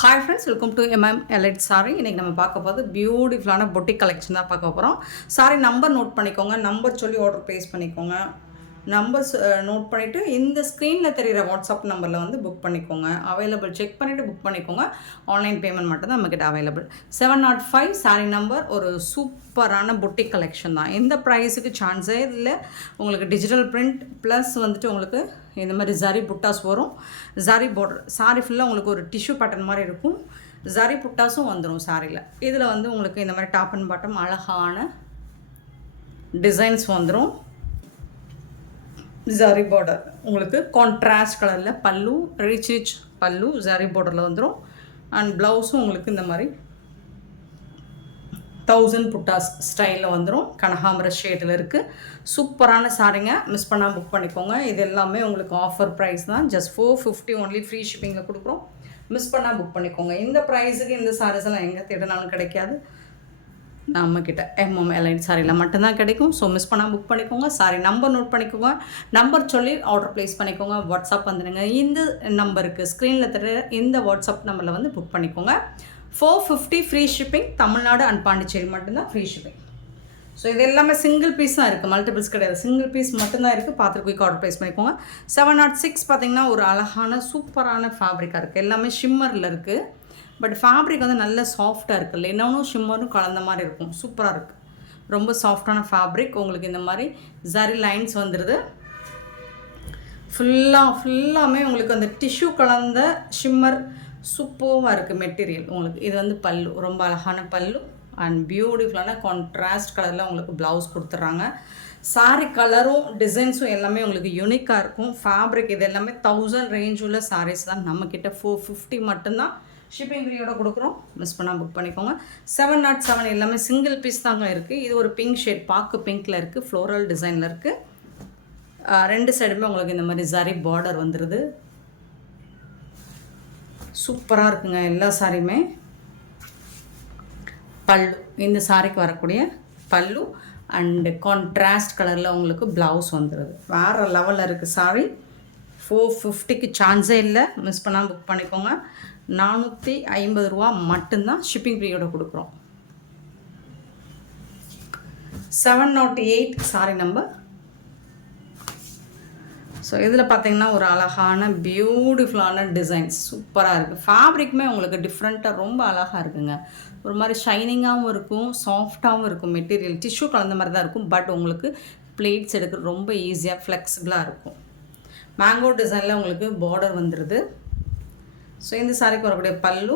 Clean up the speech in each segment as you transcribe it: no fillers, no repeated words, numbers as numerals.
Hi friends, welcome to Elite Saree. இன்னைக்கு நம்ம பார்க்க போகிறது பியூட்டிஃபுல்லான பொட்டிக் கலெக்ஷன் தான் பார்க்க போகிறோம். சாரி நம்பர் நோட் பண்ணிக்கோங்க, நம்பர் சொல்லி ஆர்டர் ப்ளேஸ் பண்ணிக்கோங்க. நம்பர்ஸ் நோட் பண்ணிவிட்டு இந்த ஸ்க்ரீனில் தெரிகிற வாட்ஸ்அப் நம்பரில் வந்து புக் பண்ணிக்கோங்க. அவைலபிள் செக் பண்ணிவிட்டு புக் பண்ணிக்கோங்க. ஆன்லைன் பேமெண்ட் மட்டும் தான் நம்மக்கிட்ட அவைலபிள். 705 sorry number. ஒரு சூப்பரான பொட்டிக் கலெக்ஷன் தான். எந்த ப்ரைஸுக்கு சான்ஸே இல்லை. உங்களுக்கு டிஜிட்டல் பிரிண்ட் ப்ளஸ் வந்துட்டு உங்களுக்கு இந்த மாதிரி ஜரி புட்டாஸ் வரும். ஜரி பார்டர் சாரி ஃபுல்லாக உங்களுக்கு ஒரு டிஷ்யூ பேட்டர்ன் மாதிரி இருக்கும். ஜரி புட்டாஸும் வந்துடும் சாரியில். இதில் வந்து உங்களுக்கு இந்த மாதிரி டாப் அண்ட் பாட்டம் அழகான டிசைன்ஸ் வந்துடும். ஜரி பார்டர் உங்களுக்கு கான்ட்ராஸ்ட் கலரில் பல்லு, ரிச் பல்லு ஜரி பார்டரில் வந்துடும். அண்ட் ப்ளவுஸும் உங்களுக்கு இந்த மாதிரி 1000 புட்டாஸ் ஸ்டைலில் வந்துடும். கனகாம்பர ஷேட்டில் இருக்குது. சூப்பரான சாரிங்க, மிஸ் பண்ணால் புக் பண்ணிக்கோங்க. இது எல்லாமே உங்களுக்கு ஆஃபர் ப்ரைஸ் தான். ஜஸ்ட் 450 ஒன்லி ஃப்ரீ ஷிப்பிங்கில் கொடுக்குறோம். மிஸ் பண்ணால் புக் பண்ணிக்கோங்க. இந்த ப்ரைஸுக்கு இந்த சாரீஸ் எல்லாம் எங்கே தேடினாலும் கிடைக்காது. நம்மக்கிட்ட எல்ஐடி சாரியில் மட்டும்தான் கிடைக்கும். ஸோ மிஸ் பண்ணால் புக் பண்ணிக்கோங்க. சாரி நம்பர் நோட் பண்ணிக்கோங்க, நம்பர் சொல்லி ஆர்டர் ப்ளேஸ் பண்ணிக்கோங்க. வாட்ஸ்அப் வந்துடுங்க. இந்த நம்பருக்கு ஸ்க்ரீனில் தர இந்த வாட்ஸ்அப் நம்பரில் வந்து புக் பண்ணிக்கோங்க. 450 free shipping. Tamil Nadu and Pondicherry மட்டும்தான் ஃப்ரீ ஷிப்பிங். ஸோ இது எல்லாமே சிங்கிள் பீஸ் தான் இருக்குது, மல்டிபிள்ஸ் கிடையாது. சிங்கிள் பீஸ் மட்டும்தான் இருக்குது. பார்த்துட்டு குயிக் ஆர்டர் ப்ளேஸ் பண்ணிக்கோங்க. 706 பார்த்திங்கன்னா ஒரு அழகான சூப்பரான ஃபேப்ரிக்காக இருக்குது. எல்லாமே ஷிம்மரில் இருக்குது. பட் ஃபேப்ரிக் வந்து நல்ல சாஃப்டாக இருக்குது. லினனும் ஷிம்மரும் கலந்த மாதிரி இருக்கும். சூப்பராக இருக்குது. ரொம்ப சாஃப்டான ஃபேப்ரிக். உங்களுக்கு இந்த மாதிரி ஜரி லைன்ஸ் வந்துடுது. ஃபுல்லாமே உங்களுக்கு அந்த டிஷ்யூ கலந்த ஷிம்மர் சூப்பராக இருக்குது மெட்டீரியல். உங்களுக்கு இது வந்து பல்லு, ரொம்ப அழகான பல்லு அண்ட் பியூட்டிஃபுல்லான கான்ட்ராஸ்ட் கலரில் உங்களுக்கு ப்ளவுஸ் கொடுத்துட்றாங்க. சாரீ கலரும் டிசைன்ஸும் எல்லாமே உங்களுக்கு யூனிக்காக இருக்கும். ஃபேப்ரிக் இது எல்லாமே 1000 ரேஞ்ச் உள்ள சாரீஸ் தான். நம்மக்கிட்ட 450 மட்டும்தான் ஷிப்பிங் ஃப்ரீயோட கொடுக்குறோம். மிஸ் பண்ணால் புக் பண்ணிக்கோங்க. 707 எல்லாமே சிங்கிள் பீஸ் தாங்க இருக்குது. இது ஒரு பிங்க் ஷேட், பாக்கு பிங்க்கில் இருக்குது, ஃப்ளோரல் டிசைனில் இருக்குது. ரெண்டு சைடுமே உங்களுக்கு இந்த மாதிரி ஜரி பார்டர் வந்துடுது. சூப்பராக இருக்குங்க எல்லா சாரியுமே. பல்லு, இந்த சாரிக்கு வரக்கூடிய பல்லு அண்டு கான்ட்ராஸ்ட் கலரில் உங்களுக்கு ப்ளவுஸ் வந்துடுது. வேறு லெவலில் இருக்குது சாரி. 450க்கு சான்ஸே இல்லை. மிஸ் பண்ணால் புக் பண்ணிக்கோங்க. 450 ரூபா மட்டும்தான் ஷிப்பிங் ஃப்ரீயோட கொடுக்குறோம். 708 சாரி நம்பர். ஸோ இதில் பார்த்தீங்கன்னா ஒரு அழகான பியூட்டிஃபுல்லான டிசைன்ஸ் சூப்பராக இருக்குது. ஃபேப்ரிக்குமே உங்களுக்கு டிஃப்ரெண்ட்டாக ரொம்ப அழகாக இருக்குங்க. ஒரு மாதிரி ஷைனிங்காகவும் இருக்கும், சாஃப்டாகவும் இருக்கும். மெட்டீரியல் டிஷ்யூ கலந்த மாதிரி தான் இருக்கும். பட் உங்களுக்கு பிளேட்ஸ் எடுக்க ரொம்ப ஈஸியாக ஃப்ளெக்சிபிளாக இருக்கும். மேங்கோ டிசைனில் உங்களுக்கு பார்டர் வந்துடுது. ஸோ இந்த சாரிக்கு வரக்கூடிய பல்லு,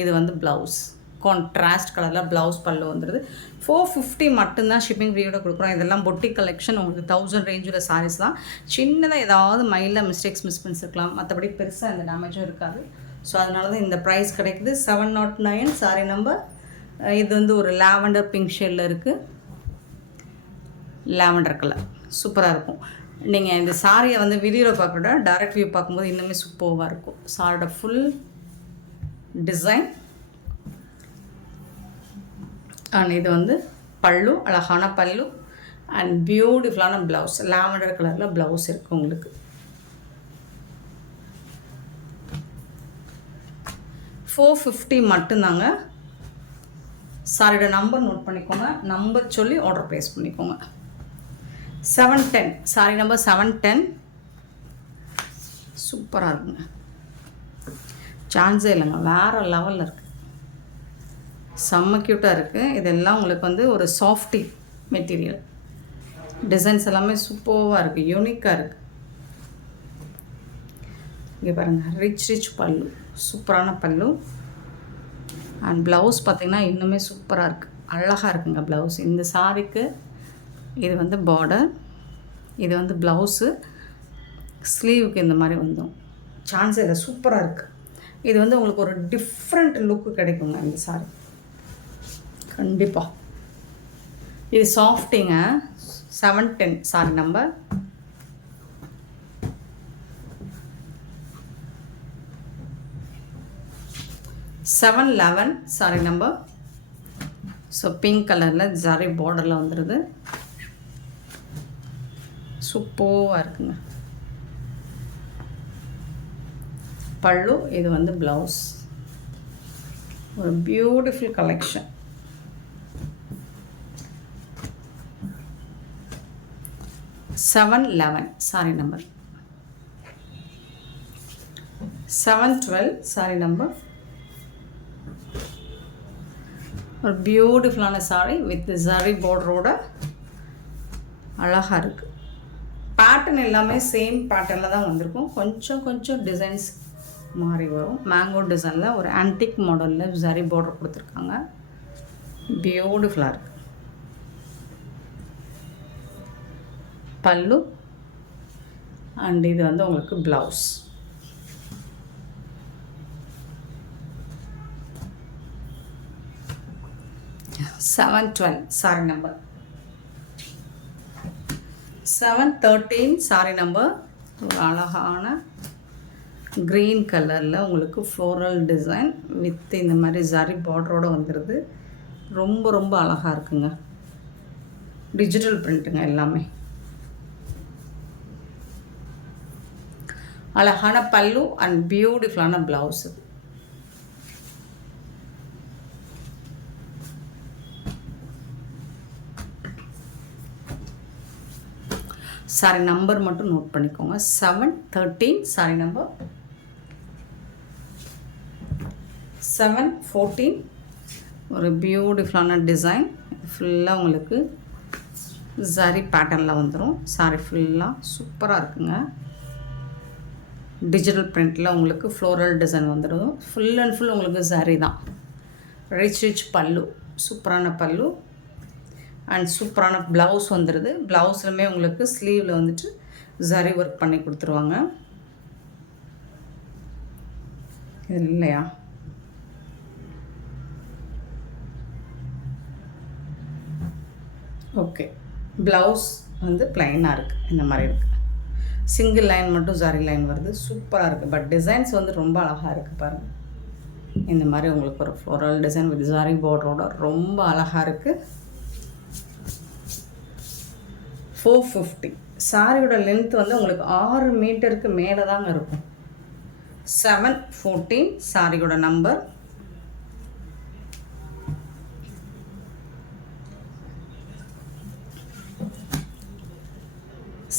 இது வந்து ப்ளவுஸ் கான்ட்ராஸ்ட் கலரில் ப்ளவுஸ் பல்லு வந்துடுது. 450 மட்டும்தான் ஷிப்பிங் ஃப்ரீயோட கொடுக்குறோம். இதெல்லாம் பொட்டிக் கலெக்ஷன். உங்களுக்கு 1000 ரேஞ்சில் சாரீஸ் தான். சின்னதாக ஏதாவது மைல்டாக மிஸ்டேக்ஸ் இருக்கலாம், மற்றபடி பெருசாக எந்த டேமேஜும் இருக்காது. ஸோ அதனால தான் இந்த ப்ரைஸ் கிடைக்குது. 709 சாரி நம்பர். இது வந்து ஒரு லாவெண்டர் பிங்க் ஷேடில் இருக்குது. லாவெண்டர் கலர் சூப்பராக இருக்கும். நீங்கள் இந்த சாரியை வந்து வீடியோவில் பார்க்குறத டைரக்ட் வியூ பார்க்கும்போது இன்னுமே சூப்பராக இருக்கும். சாரியோட ஃபுல் டிசைன் அண்ட் இது வந்து பல்லு, அழகான பல்லு அண்ட் பியூட்டிஃபுல்லான ப்ளவுஸ். லாவெண்டர் கலரில் ப்ளவுஸ் இருக்குது உங்களுக்கு. $450 மட்டும்தாங்க. சாரியோட நம்பர் நோட் பண்ணிக்கோங்க, நம்பர் சொல்லி ஆர்டர் ப்ளேஸ் பண்ணிக்கோங்க. 710 சாரி நம்பர் 710. சூப்பராக இருக்குங்க, சான்ஸே இல்லைங்க. வேறு லெவலில் இருக்குது, செம்ம க்யூட்டாக இருக்குது. இதெல்லாம் உங்களுக்கு வந்து ஒரு சாஃப்டி மெட்டீரியல். டிசைன்ஸ் எல்லாமே சூப்பராக இருக்குது, யூனிக்காக இருக்குது. இங்கே பாருங்கள், ரிச் பல்லு, சூப்பரான பல்லு அண்ட் ப்ளவுஸ் பார்த்திங்கன்னா இன்னுமே சூப்பராக இருக்குது, அழகாக இருக்குங்க ப்ளவுஸ். இந்த சாரிக்கு இது வந்து பார்டர், இது வந்து ப்ளவுஸு. ஸ்லீவுக்கு இந்த மாதிரி வந்துடும். சான்ஸ் இல்லை, சூப்பராக இருக்குது. இது வந்து உங்களுக்கு ஒரு டிஃப்ரெண்ட் லுக்கு கிடைக்குங்க இந்த சாரி கண்டிப்பாக. இது சாஃப்டிங்க. 710 sorry number. Sorry number. So pink கலரில் ஜரி பார்டரில் வந்துடுது. சூப்பராக இருக்குங்க. பல்லு, இது வந்து ப்ளவுஸ். ஒரு beautiful collection. $711 sorry number, 712 sorry number. ஒரு பியூட்டிஃபுல்லான சாரி வித் ஜரி பார்டரோட அழகாக இருக்குது. பேட்டர்ன் எல்லாமே சேம் பேட்டர்னில் தான் வந்திருக்கும். கொஞ்சம் கொஞ்சம் டிசைன்ஸ் மாறி வரும். மேங்கோ டிசைனில் ஒரு ஆன்டிக் மாடலில் ஜரி பார்டர் கொடுத்துருக்காங்க. பியூட்டிஃபுல்லாக இருக்குது. பல்லு அண்ட் இது வந்து உங்களுக்கு blouse. $712 sorry number, 713 sorry number. ஒரு அழகான க்ரீன் கலரில் உங்களுக்கு ஃப்ளோரல் டிசைன் வித் இந்த மாதிரி ஜரி பார்டரோடு வந்துடுது. ரொம்ப ரொம்ப அழகாக இருக்குங்க. டிஜிட்டல் பிரிண்ட்டுங்க எல்லாமே. அழகான பல்லு அண்ட் பியூட்டிஃபுல்லான ப்ளவுஸு. சாரி நம்பர் மட்டும் நோட் பண்ணிக்கோங்க. 713 சாரி நம்பர். 714 ஒரு பியூட்டிஃபுல்லான டிசைன். ஃபுல்லாக உங்களுக்கு ஜரி பேட்டர்னில் வந்துடும். சாரி ஃபுல்லாக சூப்பராக இருக்குங்க. டிஜிட்டல் பிரிண்டில் உங்களுக்கு ஃப்ளோரல் டிசைன் வந்துடும். ஃபுல் அண்ட் ஃபுல் உங்களுக்கு ஜரி தான். ரிச் பல்லு, சூப்பரான பல்லு அண்ட் சூப்பரான ப்ளவுஸ் வந்துடுது. ப்ளவுஸ்லுமே உங்களுக்கு ஸ்லீவில் வந்துட்டு ஜரி ஒர்க் பண்ணி கொடுத்துருவாங்க. இது இல்லையா? ஓகே, ப்ளவுஸ் வந்து ப்ளைனாக இருக்குது. இந்த மாதிரி இருக்குது. சிங்கிள் லைன் மட்டும் ஜரி லைன் வருது. சூப்பராக இருக்குது. பட் டிசைன்ஸ் வந்து ரொம்ப அழகாக இருக்குது பாருங்கள். இந்த மாதிரி உங்களுக்கு ஒரு ஃப்ளோரல் டிசைன் வித் ஜரி பார்டரோட ரொம்ப அழகாக இருக்குது. 450. சாரியோட லென்த் வந்து உங்களுக்கு 6 மீட்டருக்கு மேலே தாங்க இருக்கும். 714 சாரியோட நம்பர்.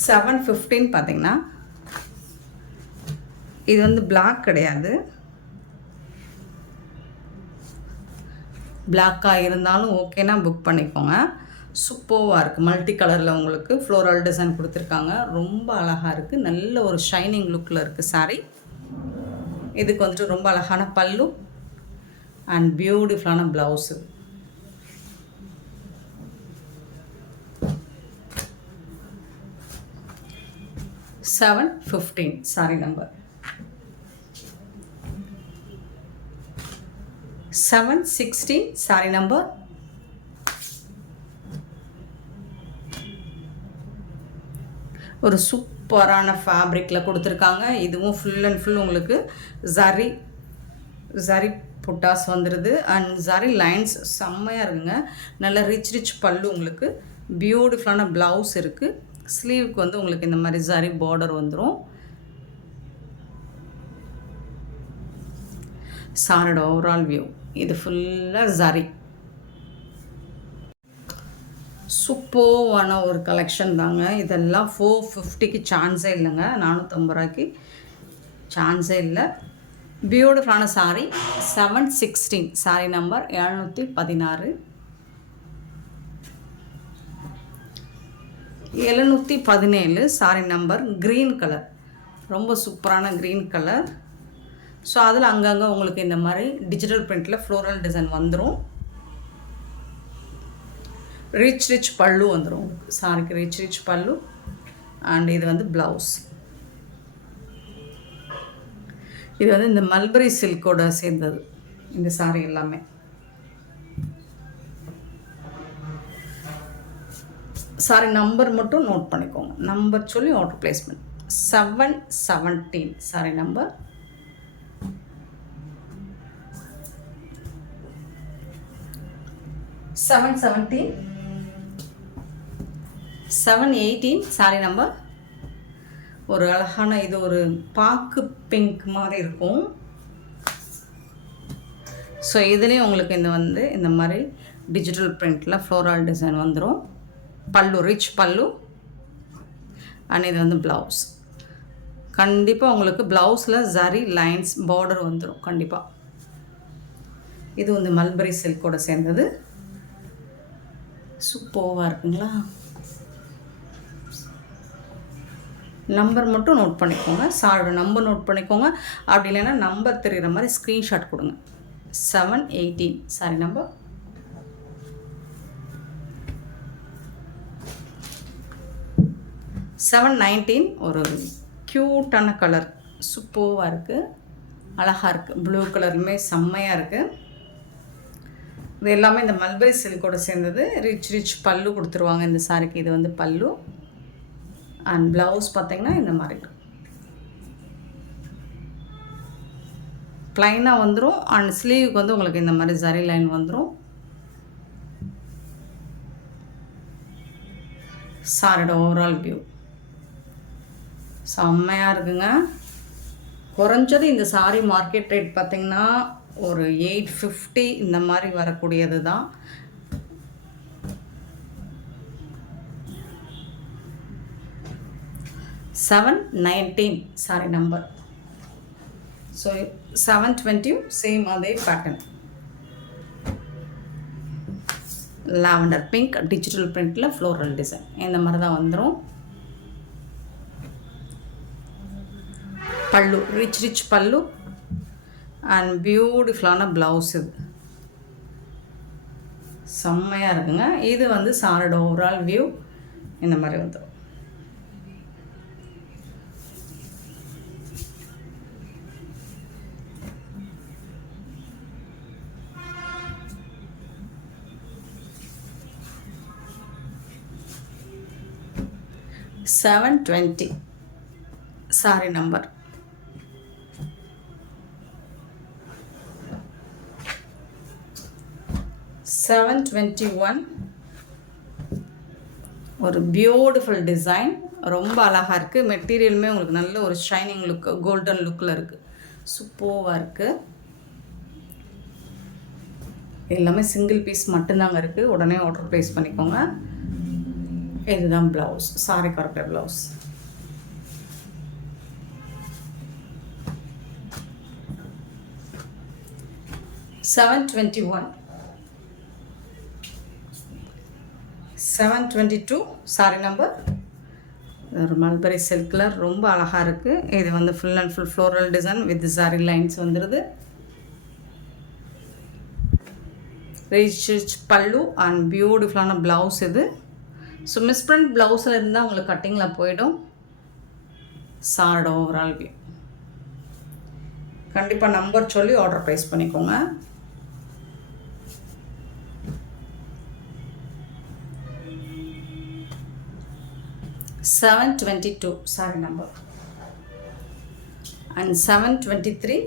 $715 பார்த்தீங்கன்னா இது வந்து பிளாக் கிடையாது. பிளாக்காக இருந்தாலும் ஓகேனா புக் பண்ணிக்கோங்க. சூப்பராக இருக்குது. மல்டி கலரில் உங்களுக்கு ஃப்ளோரல் டிசைன் கொடுத்துருக்காங்க. ரொம்ப அழகாக இருக்குது. நல்ல ஒரு ஷைனிங் லுக்கில் இருக்குது சாரீ. இதுக்கு வந்துட்டு ரொம்ப அழகான பல்லு அண்ட் பியூட்டிஃபுல்லான blouse. $715 sorry number. 716 sorry number. ஒரு சூப்பரான ஃபேப்ரிக்கில் கொடுத்துருக்காங்க. இதுவும் ஃபுல் அண்ட் ஃபுல் உங்களுக்கு ஜரி புட்டாஸ் வந்துடுது அண்ட் ஜரி லைன்ஸ் செம்மையாக இருக்குங்க. நல்ல ரிச் பல்லு உங்களுக்கு. பியூட்டிஃபுல்லான ப்ளவுஸ் இருக்குது. ஸ்லீவுக்கு வந்து உங்களுக்கு இந்த மாதிரி ஜரி பார்டர் வந்துடும். சாரோட ஓவரால் வியூ இது ஃபுல்லாக ஜரி. சூப்பரான ஒரு கலெக்ஷன் தாங்க. இதெல்லாம் 450க்கு சான்ஸே இல்லைங்க. 450 ரூபாய்க்கு சான்ஸே இல்லை. பியூட்டிஃபுல்லான sari. 716 sari number 716. 717 sari number. Green colour, ரொம்ப சூப்பரான க்ரீன் கலர். ஸோ அதில் அங்கங்கே உங்களுக்கு இந்த மாதிரி டிஜிட்டல் பிரிண்டில் ஃப்ளோரல் டிசைன் வந்துடும். ரிச் பல்லு வந்துடும் சாரிக்கு. ரிச் பல்லு அண்ட் இது வந்து ப்ளவுஸ். இது வந்து இந்த மல்பரி சில்கோட சேர்ந்தது இந்த சாரி எல்லாமே. சாரி நம்பர் மட்டும் நோட் பண்ணிக்கோங்க. நம்பர் சொல்லி order placement. 717 sorry number. 717. 718 sorry number. ஒரு அழகான இது ஒரு பாக்கு பிங்க் மாதிரி இருக்கும். ஸோ இதுலேயும் உங்களுக்கு இந்த மாதிரி டிஜிட்டல் பிரிண்டில் ஃப்ளோரல் டிசைன் வந்துடும். பல்லு ரிச் பல்லு அண்ட் இது ப்ளவுஸ். கண்டிப்பாக உங்களுக்கு ப்ளவுஸில் ஜரி லைன்ஸ் பார்டர் வந்துடும் கண்டிப்பாக. இது மல்பரி சில்கோட சேர்ந்தது. சூப்பராக இருக்குங்களா? நம்பர் மட்டும் நோட் பண்ணிக்கோங்க, சாரோட நம்பர் நோட் பண்ணிக்கோங்க. அப்படி இல்லைன்னா நம்பர் தெரிகிற மாதிரி ஸ்க்ரீன்ஷாட் கொடுங்க. 718 சாரி நம்பர். $719. ஒரு க்யூட்டான கலர், சூப்பராக இருக்குது, அழகாக இருக்குது. ப்ளூ கலருமே செம்மையாக இருக்குது. இது எல்லாமே இந்த மல்பரி சில்கோட சேர்ந்தது. ரிச் பல்லு கொடுத்துருவாங்க இந்த சாரிக்கு. இது பல்லு அண்ட் ப்ளவுஸ் பார்த்திங்கன்னா இந்த மாதிரி ப்ளைனாக வந்துடும். அண்ட் ஸ்லீவுக்கு உங்களுக்கு இந்த மாதிரி ஜரி லைன் வந்துடும். சாரியோட ஓவரால் வியூ செம்மையாக இருக்குங்க. குறைஞ்சது இந்த சாரி மார்க்கெட் ரேட் பார்த்திங்கன்னா ஒரு 850 இந்த மாதிரி வரக்கூடியது தான். $719 சாரி நம்பர். ஸோ 720 சேம் அதே பேட்டர்ன். லாவெண்டர் பிங்க் டிஜிட்டல் பிரிண்டில் ஃப்ளோரல் டிசைன் இந்த மாதிரி தான் வந்துடும். பல்லு ரிச் பல்லு அண்ட் பியூட்டிஃபுல்லான ப்ளவுஸ். இது செம்மையாக இருக்குங்க. இது சாரோட ஓவரால் வியூ இந்த மாதிரி வந்துடும். $720 சாரி நம்பர். $721 ஒரு பியூட்டிஃபுல் டிசைன், ரொம்ப அழகாக இருக்குது. மெட்டீரியலுமே உங்களுக்கு நல்ல ஒரு ஷைனிங் லுக், கோல்டன் லுக்கில் இருக்குது, சூப்பராக இருக்குது. எல்லாமே சிங்கிள் பீஸ் மட்டும்தாங்க இருக்குது. உடனே ஆர்டர் ப்ளேஸ் பண்ணிக்கோங்க. இதுதான் ப்ளவுஸ், சாரி கரெக்டாக ப்ளவுஸ். $722 sorry number. ஒரு மல்பரி சில்கில் ரொம்ப அழகாக இருக்குது. இது full and full floral design with sorry lines வந்துடுது. ரிச் பல்லு அண்ட் பியூட்டிஃபுல்லான ப்ளவுஸ் இது. ஸோ மிஸ்பிரிண்ட் ப்ளவுஸில் இருந்தால் உங்களுக்கு கட்டிங்கில் போயிடும். சாரோட ஓவரால் வியூ. கண்டிப்பாக நம்பர் சொல்லி ஆர்டர் ப்ளேஸ் பண்ணிக்கோங்க. $722 சாரி நம்பர் அண்ட் 723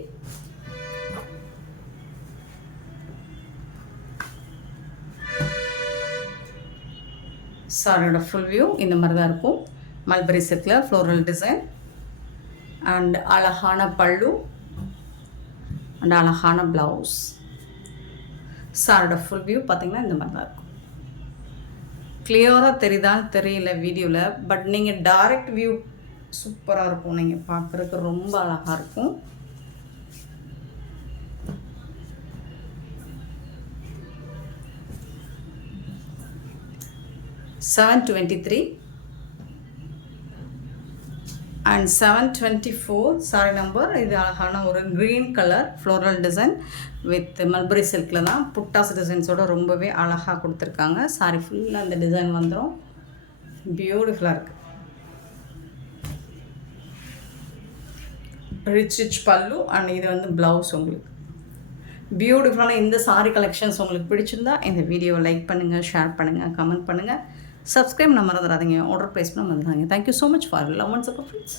சாரியோட ஃபுல் வியூ இந்த மாதிரி தான் இருக்கும். மல்பரி சில்கில் ஃப்ளோரல் டிசைன் அண்ட் அழகான பல்லு அண்ட் அழகான ப்ளவுஸ். சாரோட ஃபுல் வியூ பார்த்திங்கன்னா இந்த மாதிரி தான் இருக்கும். கிளியராக தெரியுதான்னு தெரியல வீடியோவில், பட் நீங்கள் டைரக்ட் வியூ சூப்பராக இருக்கும். நீங்கள் பார்க்குறதுக்கு ரொம்ப அழகாக இருக்கும். $723 அண்ட் 724 சாரி நம்பர். இது அழகான ஒரு green colour floral design with mulberry சில்கில் தான் புட்டாஸ் டிசைன்ஸோட ரொம்பவே அழகாக கொடுத்துருக்காங்க. சாரி ஃபுல்லாக அந்த டிசைன் வந்துடும். பியூட்டிஃபுல்லாக இருக்குது. ரிச் பல்லு அண்ட் இது ப்ளவுஸ். உங்களுக்கு பியூட்டிஃபுல்லான இந்த சாரி கலெக்ஷன்ஸ் உங்களுக்கு பிடிச்சிருந்தா இந்த வீடியோவை லைக் பண்ணுங்கள், ஷேர் பண்ணுங்கள், கமெண்ட் பண்ணுங்கள், சப்ஸ்கிரைப் பண்ண மறந்துடாதீங்க, ஆர்டர் ப்ளேஸ் பண்ண மறந்துடாதீங்க. Thank you so much for love and support friends.